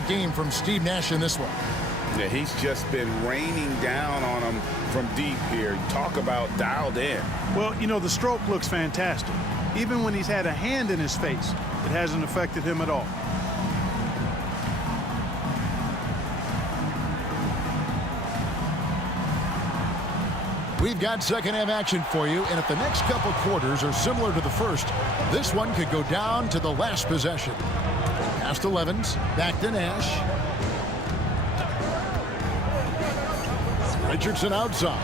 fantastic game from Steve Nash in this one. Yeah, he's just been raining down on him from deep here. Talk about dialed in. Well, you know, the stroke looks fantastic. Even when he's had a hand in his face, it hasn't affected him at all. We've got second half action for you, and if the next couple quarters are similar to the first, this one could go down to the last possession. Pass to Levens, back to Nash. Richardson outside.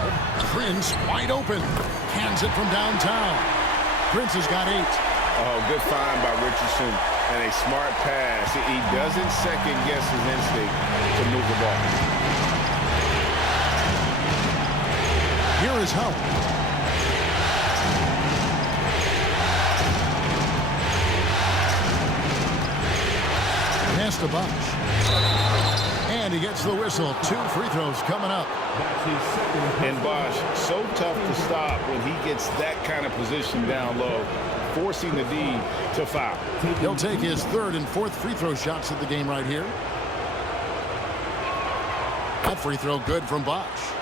Prince wide open. Cans it from downtown. Prince has got 8. Oh, good find by Richardson and a smart pass. He doesn't second guess his instinct to move the ball. Here is Howard. Pass to Bosch. And he gets the whistle. 2 free throws coming up. And Bosch, so tough to stop when he gets that kind of position down low, forcing the D to foul. He'll take his 3rd and 4th free throw shots of the game right here. That free throw good from Bosch.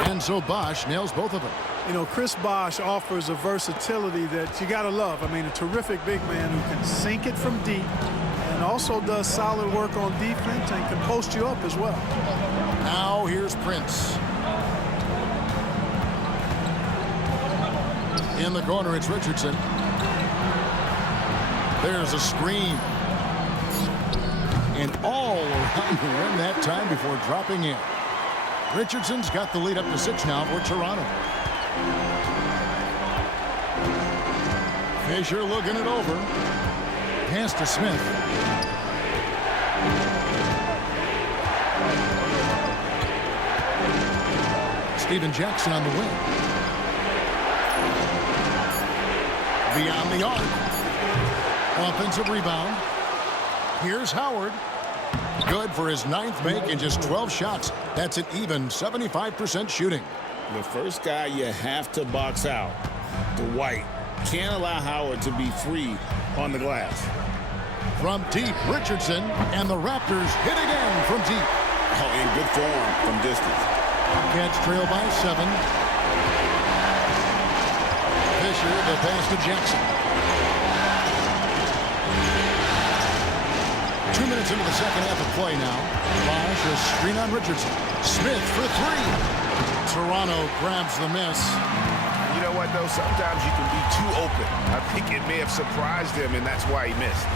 And so Bosch nails both of them. You know, Chris Bosch offers a versatility that you got to love. I mean, a terrific big man who can sink it from deep and also does solid work on defense and can post you up as well. Now here's Prince. In the corner, it's Richardson. There's a screen. And all around the rim that time before dropping in. Richardson's got the lead up to 6 now for Toronto. Fisher looking it over. Pass to Smith. Steven Jackson on the wing. Beyond the arc. Offensive rebound. Here's Howard. Good for his 9th make in just 12 shots. That's an even 75% shooting. The first guy you have to box out, Dwight. Can't allow Howard to be free on the glass. From deep, Richardson, and the Raptors hit again from deep. Oh, in good form from distance. Bobcats trail by 7. Fisher, the pass to Jackson. 2 minutes into the second half of play now. Bosch, a screen on Richardson. Smith for 3. Toronto grabs the miss. You know what, though? Sometimes you can be too open. I think it may have surprised him, and that's why he missed.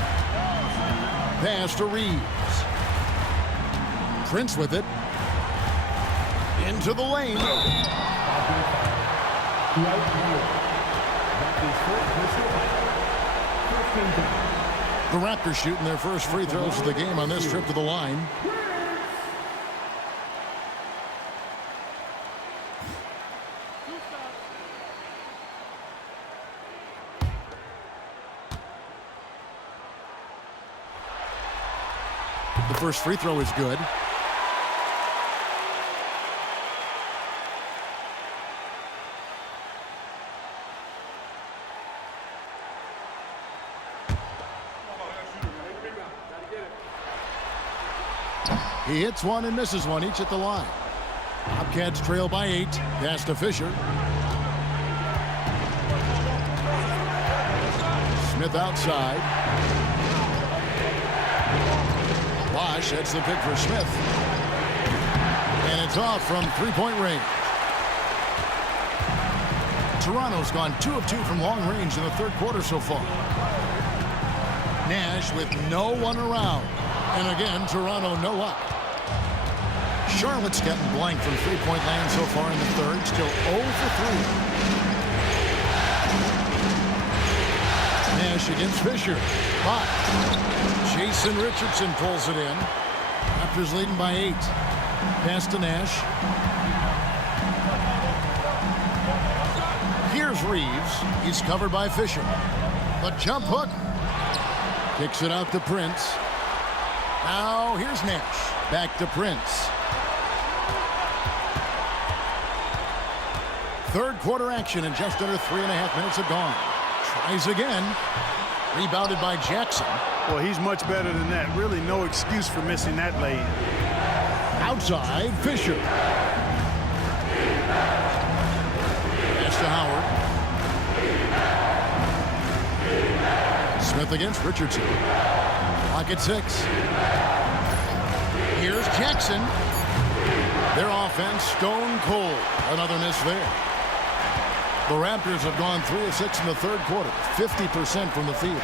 Pass to Reeves. Prince with it. Into the lane. The Raptors shooting their first free throws of the game on this trip to the line. The first free throw is good. He hits one and misses one, each at the line. Bobcats trail by 8. Pass to Fisher. Smith outside. Bosch hits the pick for Smith. And it's off from 3-point range. Toronto's gone 2 of 2 from long range in the 3rd quarter so far. Nash with no one around. And again, Toronto no luck. Charlotte's getting blank from 3-point land so far in the 3rd. Still 0 for 3. Nash against Fisher. But Jason Richardson pulls it in. Raptors leading by 8. Pass to Nash. Here's Reeves. He's covered by Fisher. A jump hook. Kicks it out to Prince. Now here's Nash. Back to Prince. Third quarter action and just under 3.5 minutes have gone. Tries again. Rebounded by Jackson. Well, he's much better than that. Really no excuse for missing that lane. Outside, Fisher. Pass to Howard. Smith against Richardson. Clock at 6. Here's Jackson. Their offense stone cold. Another miss there. The Raptors have gone 3 of 6 in the third quarter. 50% from the field.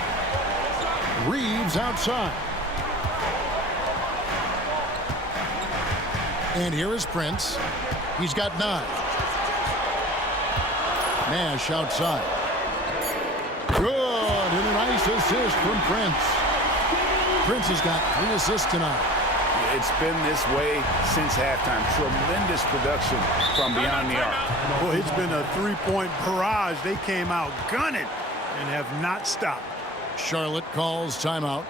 Reeves outside. And here is Prince. He's got 9. Nash outside. Good, and a nice assist from Prince. Prince has got 3 assists tonight. It's been this way since halftime. Tremendous production from beyond the arc. Boy, it's been a three-point barrage. They came out gunning and have not stopped. Charlotte calls timeout.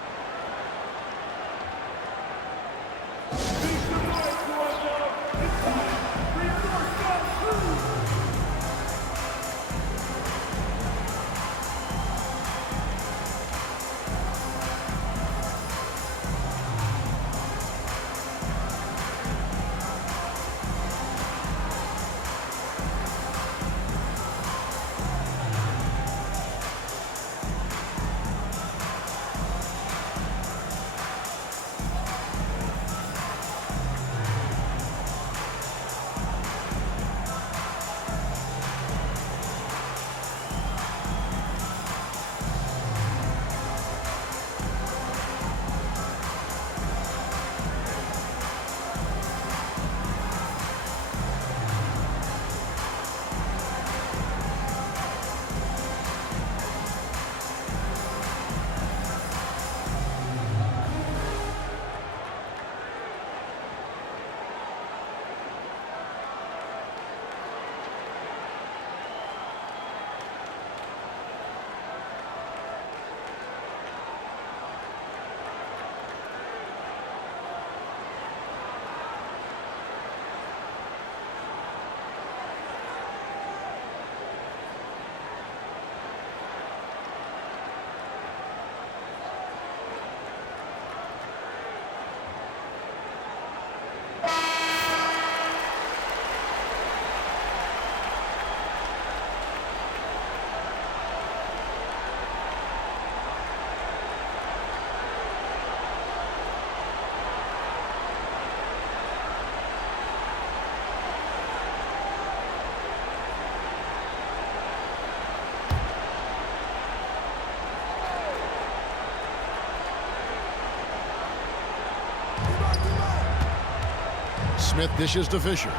Smith dishes to Fisher.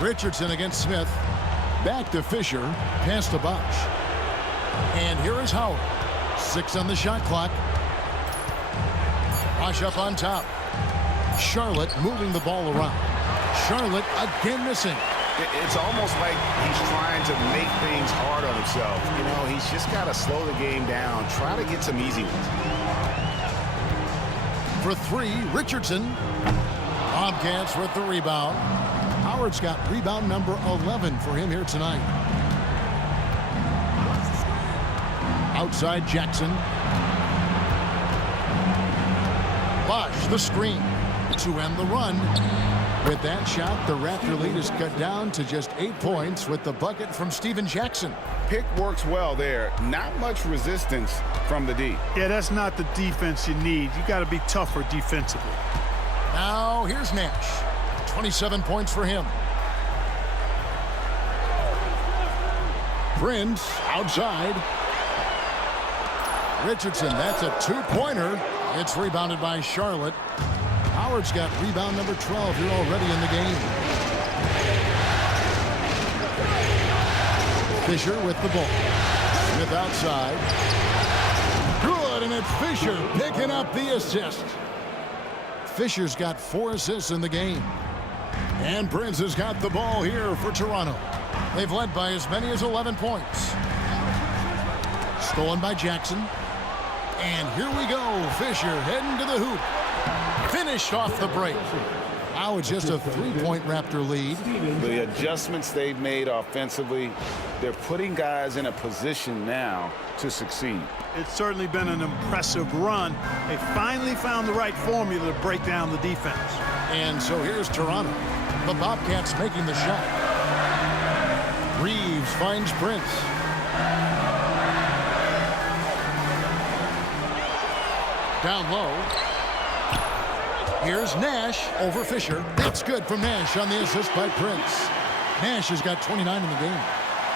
Richardson against Smith. Back to Fisher. Pass to Bosch. And here is Howard. 6 on the shot clock. Bosch up on top. Charlotte moving the ball around. Charlotte again missing. It's almost like he's trying to make things hard on himself. You know, he's just got to slow the game down. Try to get some easy ones. For 3, Richardson. Bobcats with the rebound. Howard's got rebound number 11 for him here tonight. Outside Jackson. Bosch the screen to end the run. With that shot, the Raptor lead is cut down to just 8 points with the bucket from Steven Jackson. Pick works well there. Not much resistance from the D. Yeah, that's not the defense you need. You got to be tougher defensively. Now here's Nash. 27 points for him. Prince outside. Richardson, that's a 2-pointer. It's rebounded by Charlotte. Howard's got rebound number 12 here already in the game. Fisher with the ball. Smith outside. Good, and it's Fisher picking up the assist. Fisher's got 4 assists in the game. And Prince has got the ball here for Toronto. They've led by as many as 11 points. Stolen by Jackson. And here we go. Fisher heading to the hoop. Finished off the break. Now it's just a 3-point Raptor lead. The adjustments they've made offensively, they're putting guys in a position now to succeed. It's certainly been an impressive run. They finally found the right formula to break down the defense. And so here's Toronto. The Bobcats making the shot. Reeves finds Prince. Down low. Here's Nash over Fisher. That's good from Nash on the assist by Prince. Nash has got 29 in the game.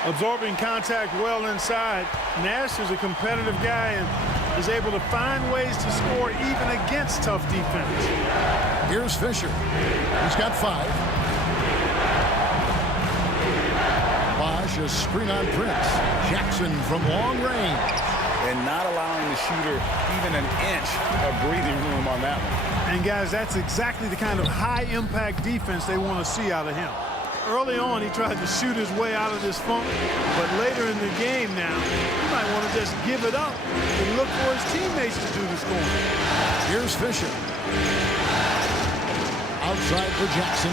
Absorbing contact well inside. Nash is a competitive guy and is able to find ways to score even against tough defense. Here's Fisher. He's got 5. Bosch, a screen on Prince. Jackson from long range. And not allowing the shooter even an inch of breathing room on that one. And guys, that's exactly the kind of high-impact defense they want to see out of him. Early on, he tried to shoot his way out of this funk, but later in the game now, he might want to just give it up and look for his teammates to do the scoring. Here's Fisher. Outside for Jackson.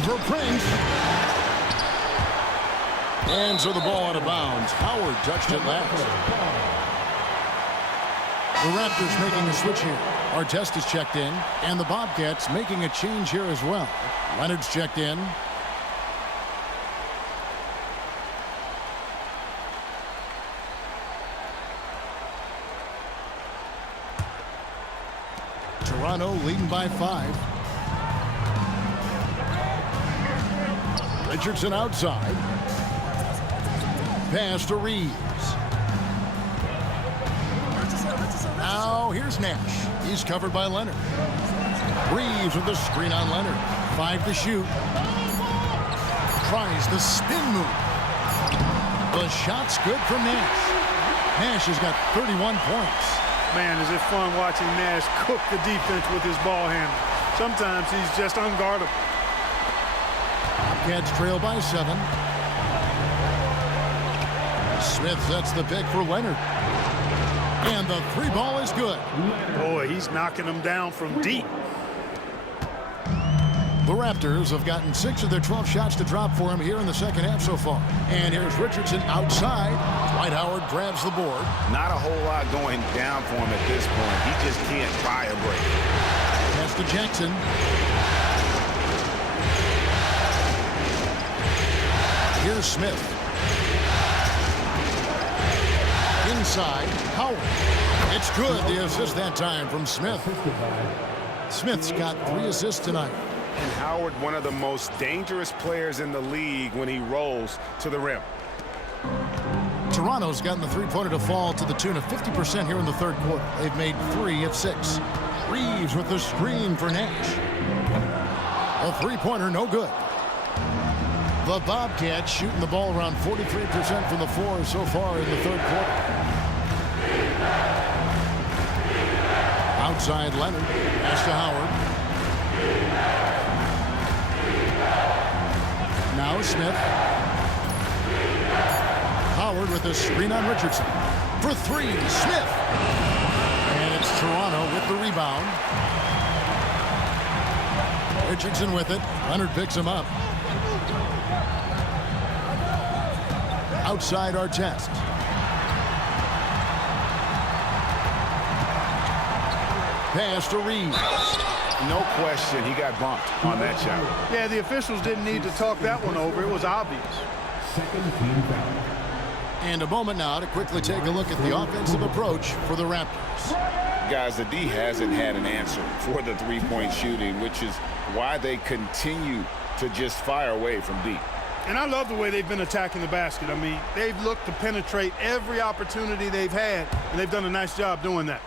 Over Prince. And so the ball out of bounds. Howard touched it last. The Raptors making a switch here. Artest is checked in, and the Bobcats making a change here as well. Leonard's checked in. Toronto leading by 5. Richardson outside. Pass to Reeves. Now here's Nash. He's covered by Leonard. Reeves with the screen on Leonard. 5 to shoot. Tries the spin move. The shot's good from Nash. Nash has got 31 points. Man, is it fun watching Nash cook the defense with his ball handle. Sometimes he's just unguardable. Bobcats trail by 7. Smith sets the pick for Leonard. And the 3 ball is good. Boy, he's knocking them down from deep. The Raptors have gotten 6 of their 12 shots to drop for him here in the second half so far. And here's Richardson outside. Dwight Howard grabs the board. Not a whole lot going down for him at this point. He just can't buy a break. Pass to Jackson. Here's Smith. Inside, Howard. It's good, the assist that time from Smith. Smith's got 3 assists tonight. And Howard, one of the most dangerous players in the league when he rolls to the rim. Toronto's gotten the 3-pointer to fall to the tune of 50% here in the third quarter. They've made 3 of 6. Reeves with the screen for Nash. A 3-pointer, no good. The Bobcats shooting the ball around 43% from the floor so far in the third quarter. Outside Leonard. Pass to Howard. Now Smith. Howard with a screen on Richardson. For 3, Smith. And it's Toronto with the rebound. Richardson with it. Leonard picks him up. Outside Artest. Pass to Reeves. No question, he got bumped on that shot. Yeah, the officials didn't need to talk that one over. It was obvious. And a moment now to quickly take a look at the offensive approach for the Raptors. Guys, the D hasn't had an answer for the 3-point shooting, which is why they continue to just fire away from deep. And I love the way they've been attacking the basket. I mean, they've looked to penetrate every opportunity they've had, and they've done a nice job doing that.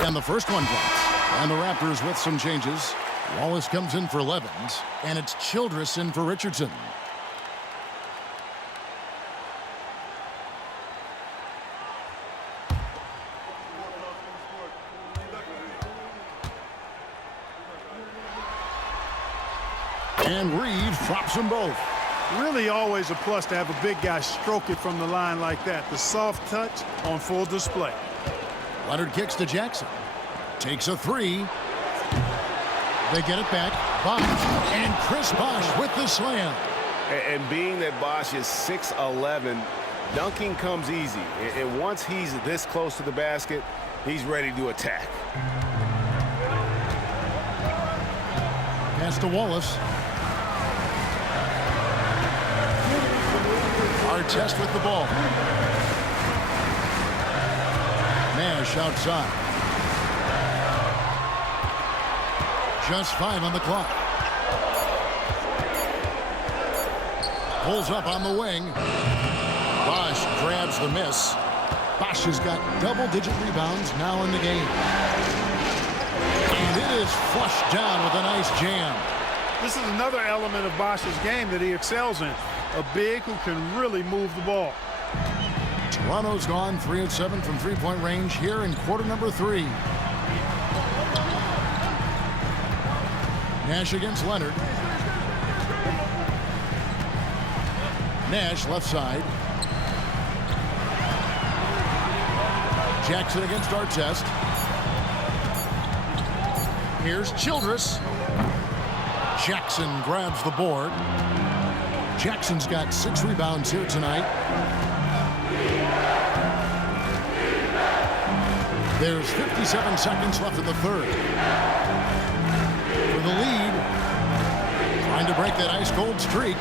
And the first one drops. And the Raptors with some changes. Wallace comes in for Levens, and it's Childress in for Richardson. And Reeves drops them both. Really always a plus to have a big guy stroke it from the line like that. The soft touch on full display. Leonard kicks to Jackson. Takes a three. They get it back. Bosch. And Chris Bosch with the slam. And being that Bosch is 6'11", dunking comes easy. And once he's this close to the basket, he's ready to attack. Pass to Wallace. Artest with the ball. Nash outside. Just 5 on the clock. Pulls up on the wing. Bosch grabs the miss. Bosch has got double-digit rebounds now in the game. And it is flushed down with a nice jam. This is another element of Bosch's game that he excels in. A big who can really move the ball. Toronto's gone 3 of 7 from three-point range here in quarter number 3. Nash against Leonard. Nash left side. Jackson against Artest. Here's Childress. Jackson grabs the board. Jackson's got 6 rebounds here tonight. There's 57 seconds left in the third. For the lead. Trying to break that ice-cold streak.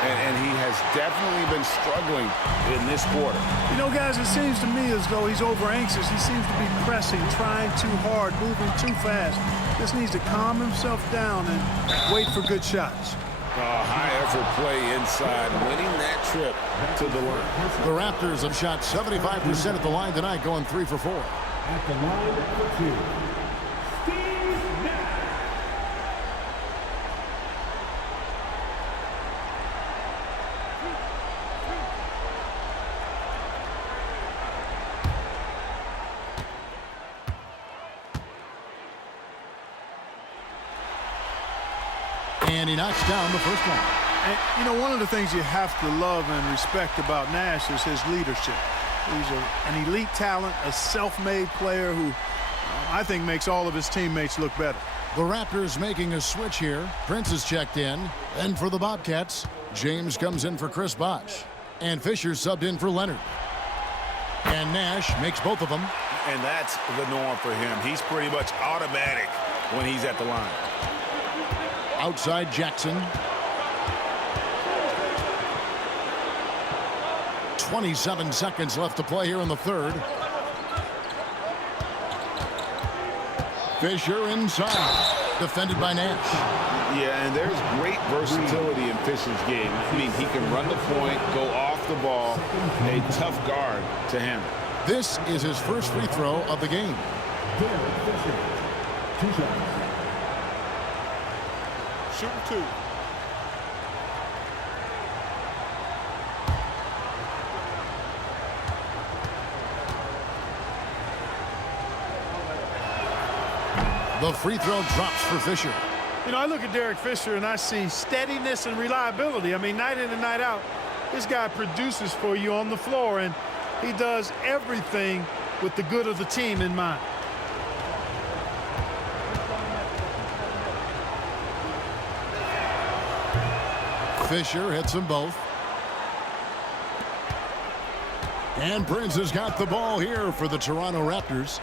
And he has definitely been struggling in this quarter. You know, guys, it seems to me as though he's over-anxious. He seems to be pressing, trying too hard, moving too fast. Just needs to calm himself down and wait for good shots. High-effort play inside, winning that trip to the line. The Raptors have shot 75% at the line tonight, going 3 for 4. At the line for 2, Steve Nash. And he knocks down the first one. And, you know, one of the things you have to love and respect about Nash is his leadership. He's an elite talent, a self-made player who I think makes all of his teammates look better. The Raptors making a switch here. Prince is checked in. And for the Bobcats, James comes in for Chris Bosch. And Fisher subbed in for Leonard. And Nash makes both of them. And that's the norm for him. He's pretty much automatic when he's at the line. Outside Jackson. 27 seconds left to play here in the third. Fisher inside. Defended by Nash. Yeah, and there's great versatility in Fisher's game. I mean, he can run the point, go off the ball, a tough guard to handle. This is his first free throw of the game. Fisher, 2 shots. Shooting 2. The free throw drops for Fisher. You know, I look at Derek Fisher and I see steadiness and reliability. I mean, night in and night out, this guy produces for you on the floor, and he does everything with the good of the team in mind. Fisher hits them both. And Prince has got the ball here for the Toronto Raptors.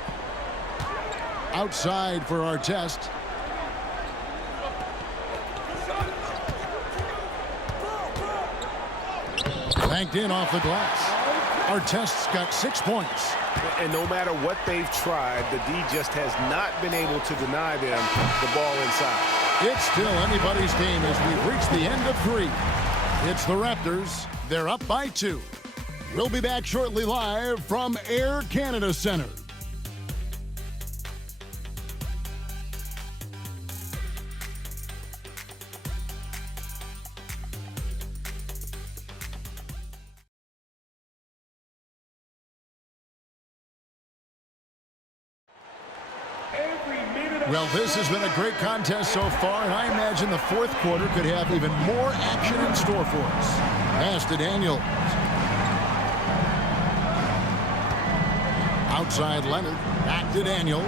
Outside for Artest. Banked in off the glass. Artest's got 6 points. And no matter what they've tried, the D just has not been able to deny them the ball inside. It's still anybody's game as we've reached the end of 3. It's the Raptors. They're up by 2. We'll be back shortly live from Air Canada Centre. Well, this has been a great contest so far, and I imagine the fourth quarter could have even more action in store for us. Pass to Daniel. outside Leonard. Back to Daniels.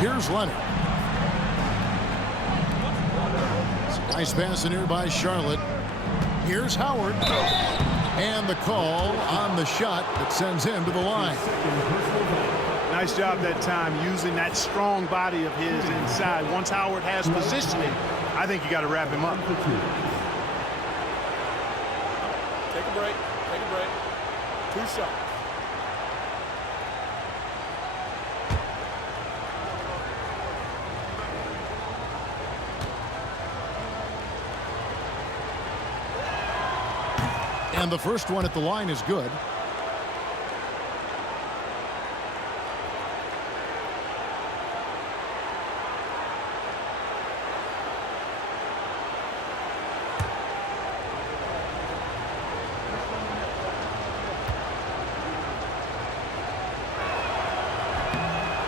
Here's Leonard. It's a nice pass in here by Charlotte. Here's Howard. And the call on the shot that sends him to the line. Nice job that time using that strong body of his inside. Once Howard has positioning, I think you got to wrap him up. Take a break. Take a break. 2 shots. And the first one at the line is good.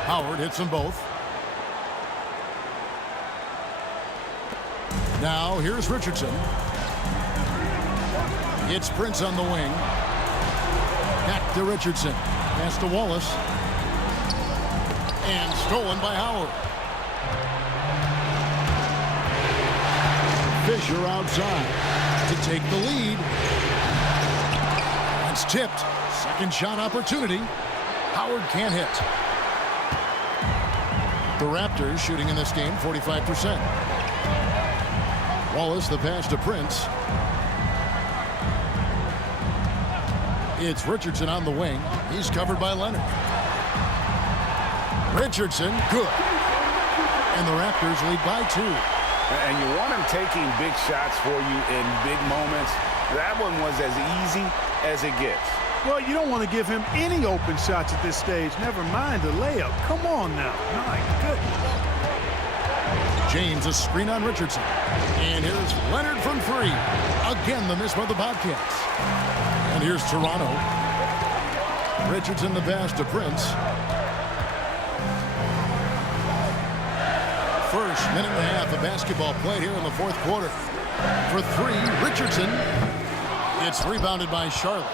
Howard hits them both. Now here's Richardson. It's Prince on the wing. Back to Richardson. Pass to Wallace. And stolen by Howard. Fisher outside to take the lead. It's tipped. Second shot opportunity. Howard can't hit. The Raptors shooting in this game 45%. Wallace the pass to Prince. It's Richardson on the wing. He's covered by Leonard. Richardson, good. And the Raptors lead by 2. And you want him taking big shots for you in big moments. That one was as easy as it gets. Well, you don't want to give him any open shots at this stage. Never mind a layup. Come on now. My goodness. James a screen on Richardson. And here's Leonard from 3. Again, the miss by the Bobcats. And here's Toronto. Richardson the pass to Prince. First minute and a half of basketball played here in the fourth quarter. For 3, Richardson. It's rebounded by Charlotte.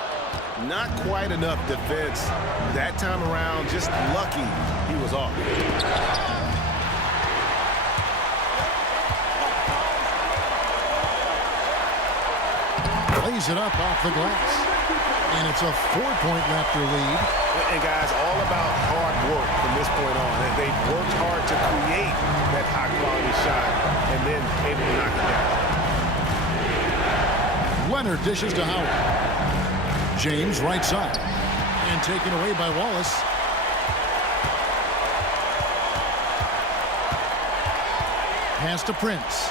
Not quite enough defense that time around. Just lucky he was off. Lays it up off the glass. And it's a 4-point Raptor lead. And guys, all about hard work from this point on. And they've worked hard to create that high-quality shot and then able to knock it down. Leonard dishes to Howard. James right side. And taken away by Wallace. Pass to Prince.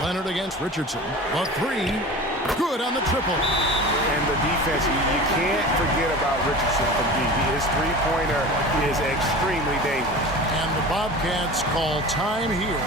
Leonard against Richardson. A 3. Good on the triple. And the defense, you can't forget about Richardson from deep. His three-pointer is extremely dangerous. And the Bobcats call time here.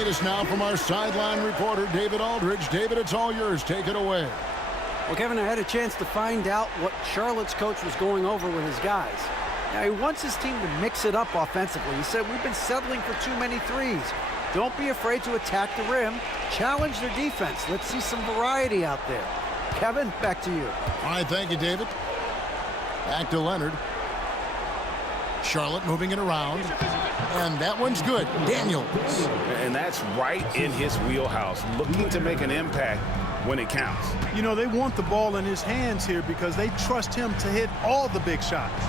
latest now from our sideline reporter, David Aldridge. David, it's all yours. Take it away. Well, Kevin, I had a chance to find out what Charlotte's coach was going over with his guys. Now, he wants his team to mix it up offensively. He said, we've been settling for too many threes. Don't be afraid to attack the rim. Challenge their defense. Let's see some variety out there. Kevin, back to you. All right, thank you, David. Back to Leonard. Charlotte moving it around. And that one's good. Daniels. And that's right in his wheelhouse, looking to make an impact when it counts. You know, they want the ball in his hands here because they trust him to hit all the big shots.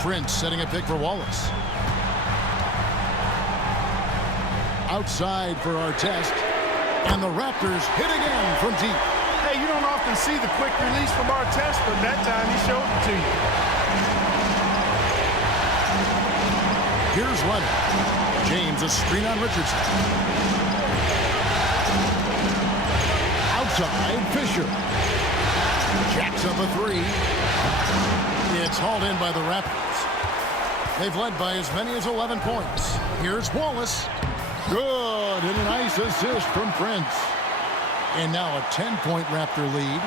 Prince setting a pick for Wallace. Outside for our test. And the Raptors hit again from deep. Hey, you don't often see the quick release from Artest, but that time he showed it to you. Here's Leonard. James, a screen on Richardson. Outside, Fisher. Jacks up a three. It's hauled in by the Raptors. They've led by as many as 11 points. Here's Wallace. Good, and a nice assist from Prince. And now a 10-point Raptor lead.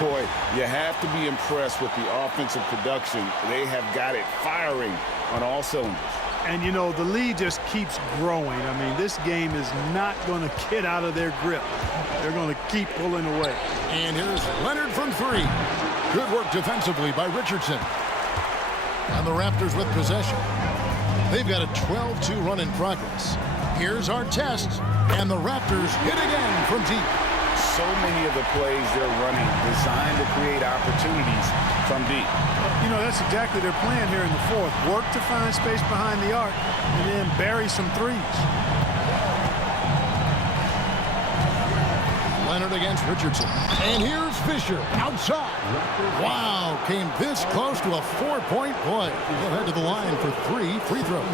Boy, you have to be impressed with the offensive production. They have got it firing on all cylinders. And, you know, the lead just keeps growing. I mean, this game is not going to get out of their grip. They're going to keep pulling away. And here's Leonard from three. Good work defensively by Richardson. And the Raptors with possession. They've got a 12-2 run in progress. Here's our test. And the Raptors hit again from deep. So many of the plays they're running designed to create opportunities from deep. You know, that's exactly their plan here in the fourth. Work to find space behind the arc and then bury some threes. Leonard against Richardson. And here's Fisher outside. Wow, came this close to a 4-point play. He'll head to the line for 3 free throws.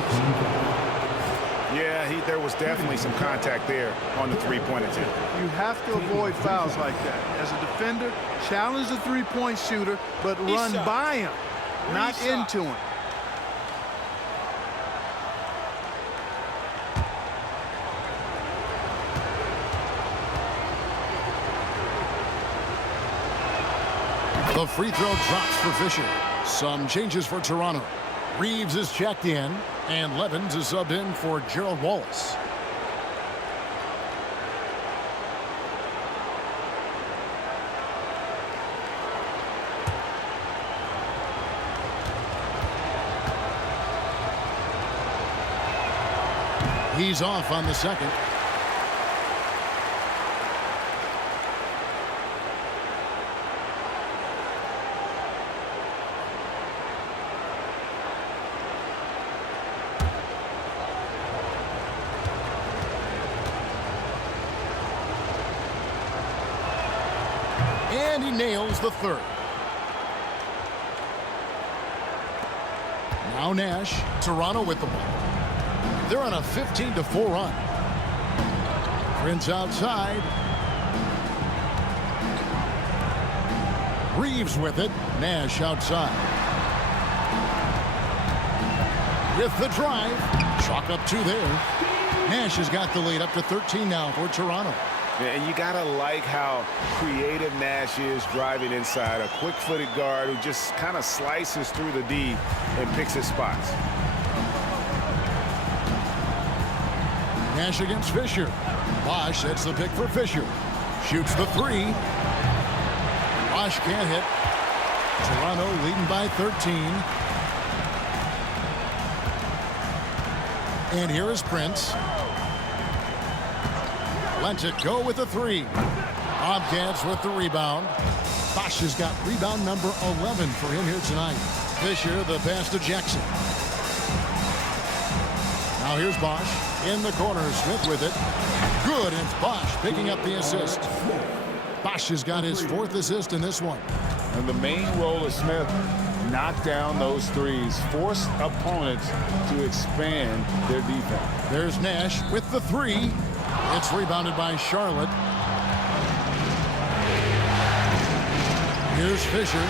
Yeah, there was definitely some contact there on the three-point attempt. You have to avoid fouls like that. As a defender, challenge the three-point shooter, but run by him, not into him. The free throw drops for Fisher. Some changes for Toronto. Reeves is checked in, and Levins is subbed in for Gerald Wallace. He's off on the second. And he nails the third. Now Nash. Toronto with the ball. They're on a 15-4 run. Prince outside. Reeves with it. Nash outside. With the drive. Chalk up 2 there. Nash has got the lead up to 13 now for Toronto. And you got to like how creative Nash is driving inside. A quick-footed guard who just kind of slices through the D and picks his spots. Nash against Fisher. Bosch sets the pick for Fisher. Shoots the three. Bosch can't hit. Toronto leading by 13. And here is Prince. Lets it go with the three. Bobcats with the rebound. Bosch has got rebound number 11 for him here tonight. Fisher, the pass to Jackson. Now here's Bosch in the corner. Smith with it. Good, and it's Bosch picking up the assist. Bosch has got his 4th assist in this one. And the main role of Smith, knock down those threes, force opponents to expand their defense. There's Nash with the three. It's rebounded by Charlotte. Here's Fisher.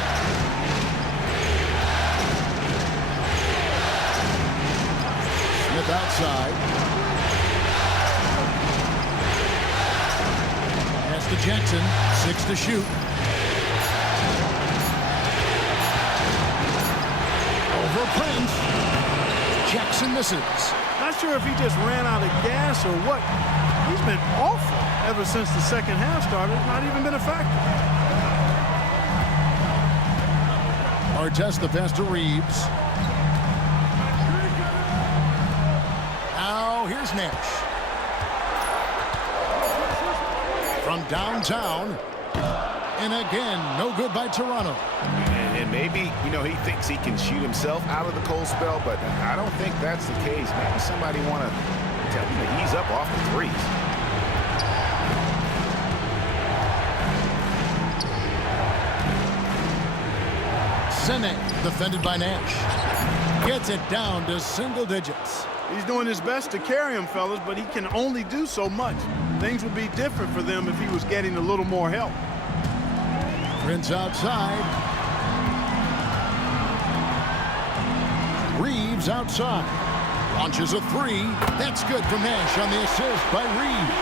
Smith outside. Jackson, 6 to shoot. Over Prince. Jackson misses. Not sure if he just ran out of gas or what. He's been awful ever since the second half started. Not even been a factor. Artest the pass to Reeves. Now here's Nash. From downtown. And again, no good by Toronto. And maybe, you know, he thinks he can shoot himself out of the cold spell, but I don't think that's the case. Maybe somebody want to tell him to ease up off the threes. Sene, defended by Nash. Gets it down to single digits. He's doing his best to carry him, fellas, but he can only do so much. Things would be different for them if he was getting a little more help. Prince outside. Reeves outside. Launches a three. That's good for Nash on the assist by Reeves.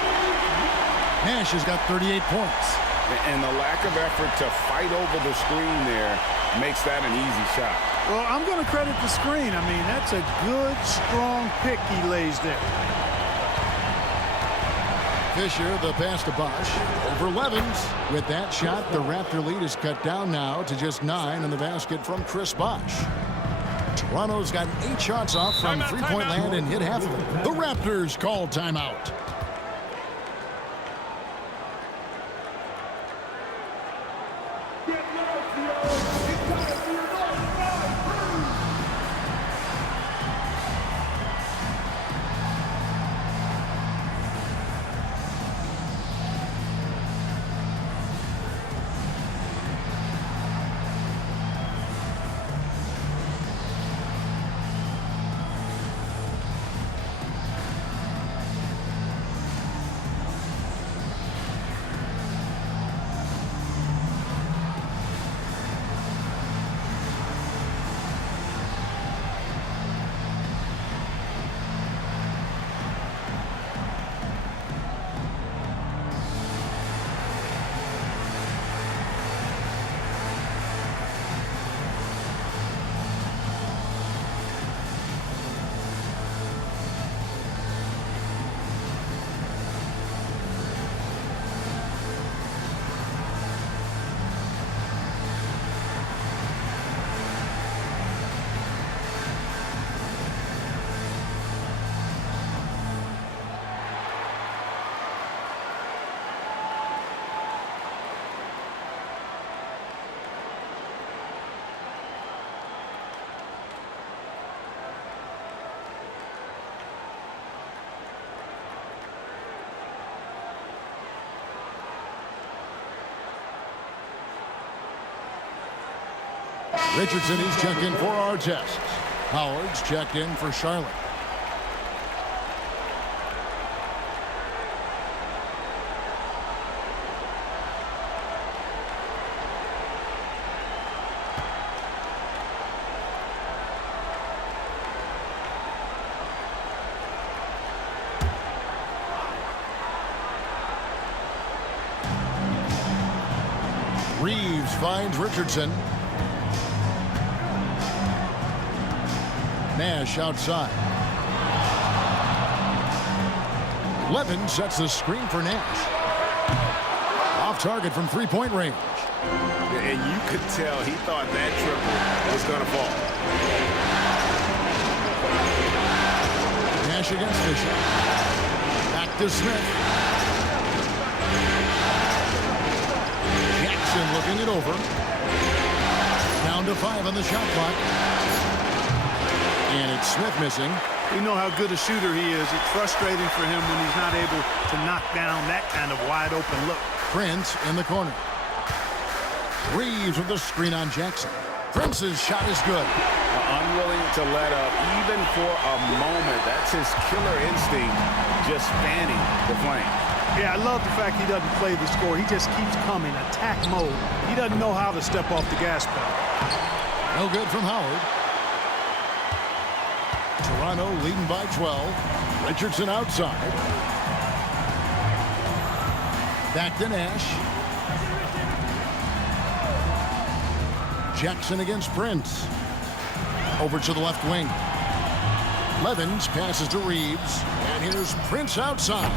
Nash has got 38 points. And the lack of effort to fight over the screen there makes that an easy shot. Well, I'm going to credit the screen. I mean, that's a good, strong pick he lays there. Fisher, the pass to Bosch. Over Levens. With that shot, the Raptor lead is cut down now to just 9 in the basket from Chris Bosch. Toronto's got 8 shots off from three-point land and hit half of them. The Raptors call timeout. Richardson is checked in for Artest. Howard's checked in for Charlotte. Reeves finds Richardson. Nash outside. Levin sets the screen for Nash. Off target from three-point range. And you could tell he thought that triple was going to fall. Nash against Fisher. Back to Smith. Jackson looking it over. Down to 5 on the shot clock. And it's Smith missing. We know how good a shooter he is. It's frustrating for him when he's not able to knock down that kind of wide-open look. Prince in the corner. Reeves with the screen on Jackson. Prince's shot is good. Unwilling to let up even for a moment. That's his killer instinct, just fanning the flame. Yeah, I love the fact he doesn't play the score. He just keeps coming, attack mode. He doesn't know how to step off the gas pedal. No good from Howard. Toronto leading by 12. Richardson outside. Back to Nash. Jackson against Prince. Over to the left wing. Levens passes to Reeves. And here's Prince outside.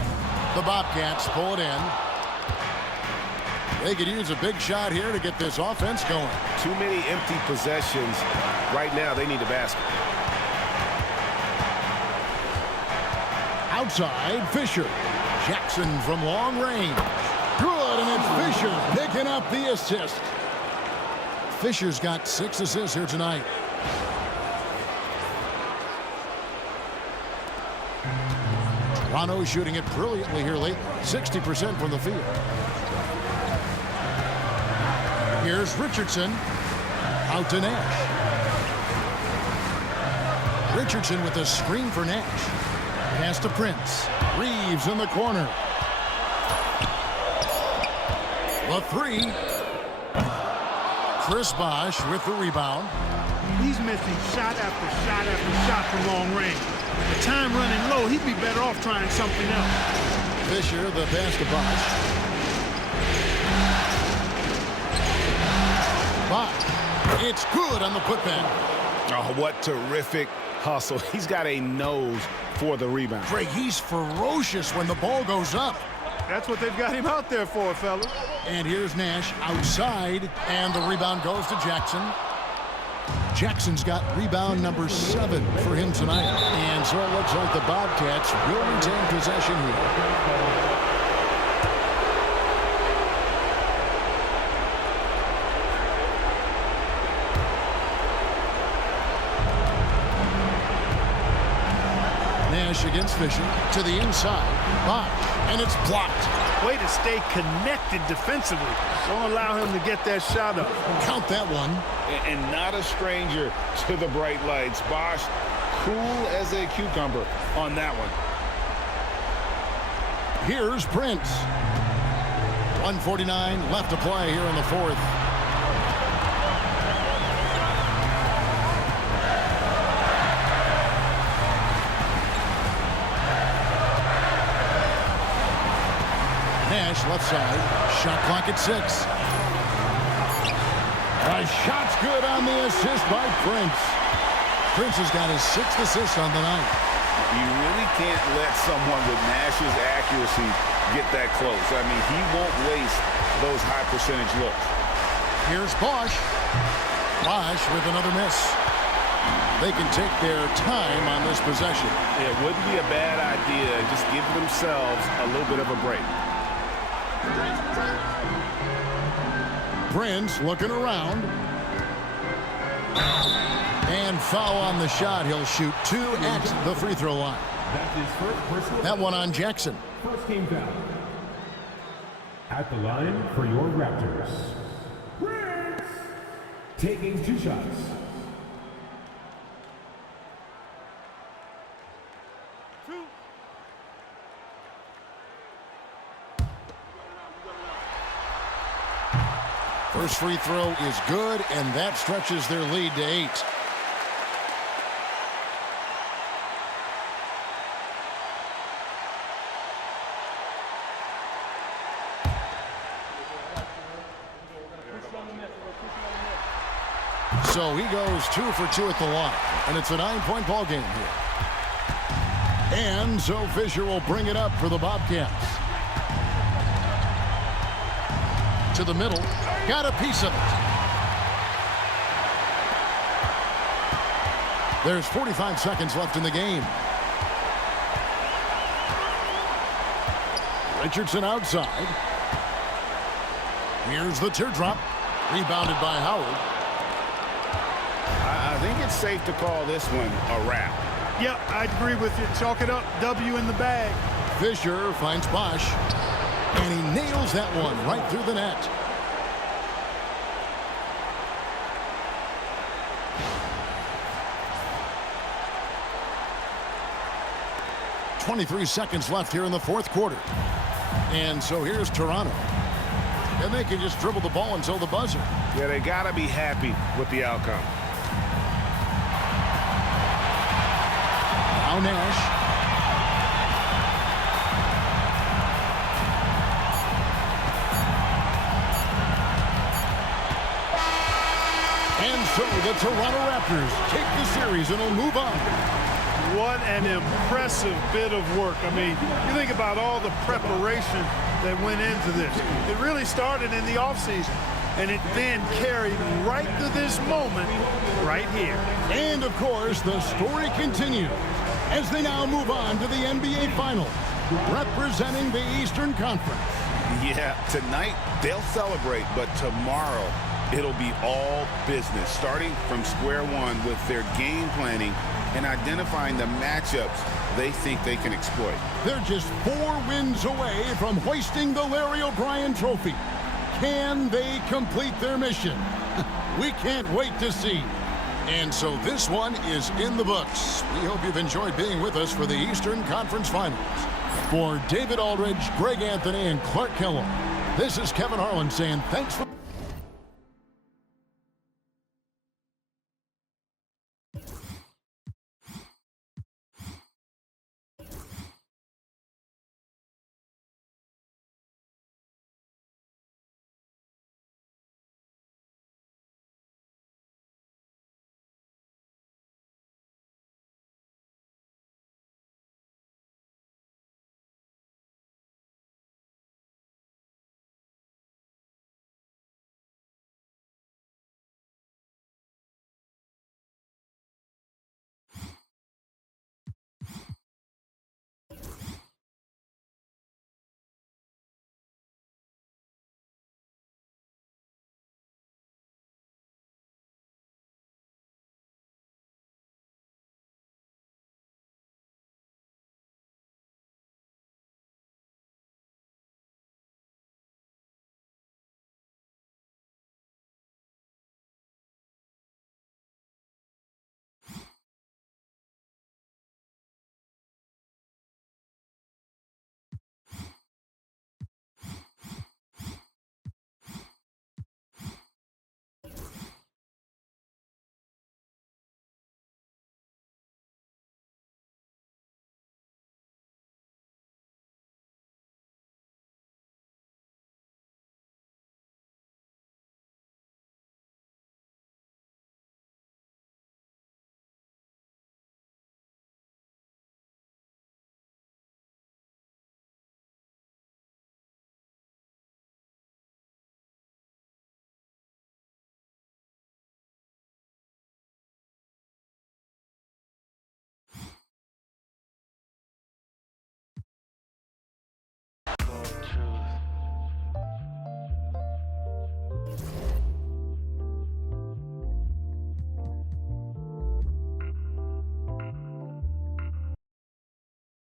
The Bobcats pull it in. They could use a big shot here to get this offense going. Too many empty possessions. Right now, they need a basket. Outside, Fisher. Jackson from long range. Good, and it's Fisher picking up the assist. Fisher's got 6 assists here tonight. Toronto shooting it brilliantly here lately. 60% from the field. Here's Richardson. Out to Nash. Richardson with a screen for Nash. Pass to Prince. Reeves in the corner. The three. Chris Bosh with the rebound. He's missing shot after shot after shot from long range. The time running low, he'd be better off trying something else. Fisher, the pass to Bosh. Bosh. It's good on the putback. Oh, what terrific hustle. He's got a nose for the rebound. Greg, he's ferocious when the ball goes up. That's what they've got him out there for, fellas. And here's Nash outside, and the rebound goes to Jackson. Jackson's got rebound number 7 for him tonight. And so it looks like the Bobcats will retain possession here. Nash against Fisher to the inside. Bosh, and it's blocked. Way to stay connected defensively. Don't allow him to get that shot up. Count that one. And not a stranger to the bright lights. Bosh, cool as a cucumber on that one. Here's Prince. 1:49 left to play here in the fourth. Nash left side. Shot clock at 6. A shot's good on the assist by Prince. Prince has got his 6th assist on the night. You really can't let someone with Nash's accuracy get that close. I mean, he won't waste those high percentage looks. Here's Bosh. Bosh with another miss. They can take their time on this possession. It wouldn't be a bad idea. Just give themselves a little bit of a break. Prince looking around. And foul on the shot. He'll shoot 2 at the free throw line. That's his first personal. That one on Jackson. First team foul. At the line for your Raptors. Prince taking 2 shots. First free throw is good, and that stretches their lead to 8. So he goes 2 for 2 at the line, and it's a 9-point ball game here. And so Fisher will bring it up for the Bobcats. To the middle, got a piece of it. There's 45 seconds left in the game. Richardson outside. Here's the teardrop, rebounded by Howard. I think it's safe to call this one a wrap. Yep, I'd agree with you. Chalk it up. W in the bag. Fisher finds Bosh, and he nails that one right through the net. .23 seconds left here in the fourth quarter. And so here's Toronto. And they can just dribble the ball until the buzzer. Yeah, they got to be happy with the outcome. Now Nash. So the Toronto Raptors take the series and will move on. What an impressive bit of work. I mean, you think about all the preparation that went into this. It really started in the offseason, and it then carried right to this moment right here. And, of course, the story continues as they now move on to the NBA Finals, representing the Eastern Conference. Yeah, tonight they'll celebrate, but tomorrow it'll be all business, starting from square one with their game planning and identifying the matchups they think they can exploit. They're just 4 wins away from hoisting the Larry O'Brien Trophy. Can they complete their mission? We can't wait to see. And so this one is in the books. We hope you've enjoyed being with us for the Eastern Conference Finals. For David Aldridge, Greg Anthony, and Clark Kellogg, this is Kevin Harlan saying thanks for